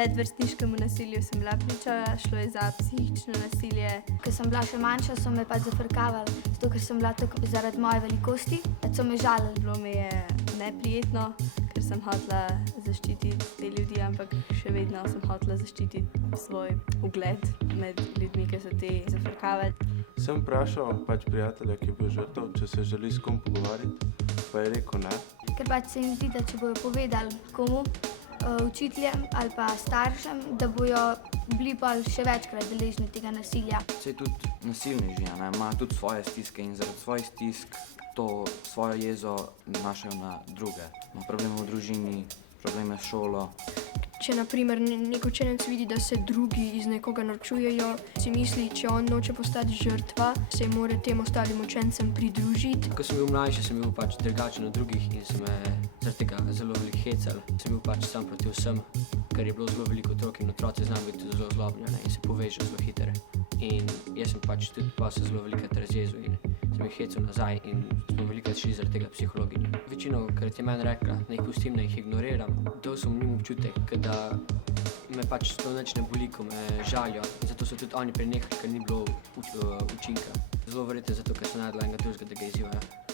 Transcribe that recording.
medvrstniškemu nasilju sem bila priča, šlo je za psihično nasilje. Ko sem bila še manjša, so me pač zafrkavali, zato ker sem bila tako zaradi moje velikosti, da so me žalili. Bilo mi je neprijetno, ker sem hotela zaščititi te ljudi, ampak še vedno sem hotela zaščititi svoj ugled med ljudmi, ki so te zafrkavali. Sem vprašal pač prijatelja, ki je bil žrtev, če se želi s kom pogovarjati, pa je rekel ne. Ker pač se jim zdi, da če bojo povedali komu, učiteljem ali pa staršem, da bojo bili pa še večkrat deležni tega nasilja. Saj tudi nasilneži, imajo tudi svoje stiske in zaradi svojih stisk to svojo jezo nanašajo na druge. Ima probleme v družini, probleme s šolo. Če na primer nek učenec vidi, da se drugi iz nekoga norčujejo, si misli, če on noče postati žrtva, se mora tem ostalim učencem pridružiti. Ko sem bil mlajši, sem bil pač drugačen od drugih in se me zaradi tega zelo veliko hecal. Sem bil pač sam proti vsem, ker je bilo zelo veliko otrok in otroci znajo biti zelo zlobni in se povežejo zelo hitro. In jaz sem pač tudi pa se zelo velikokrat razjezil in sem jih hecal nazaj in smo velikokrat šli zaradi tega psihologinje. Večino, ker je meni rekla, da jih pustim, da jih ignoriram, dal sem njim občutek, da me pač to nič ne boli, ko me žalijo. Zato so tudi oni prenehali, ker ni bilo učinka. Zelo verjetno zato, ker so najdla enega drugega, da ga izzivajo.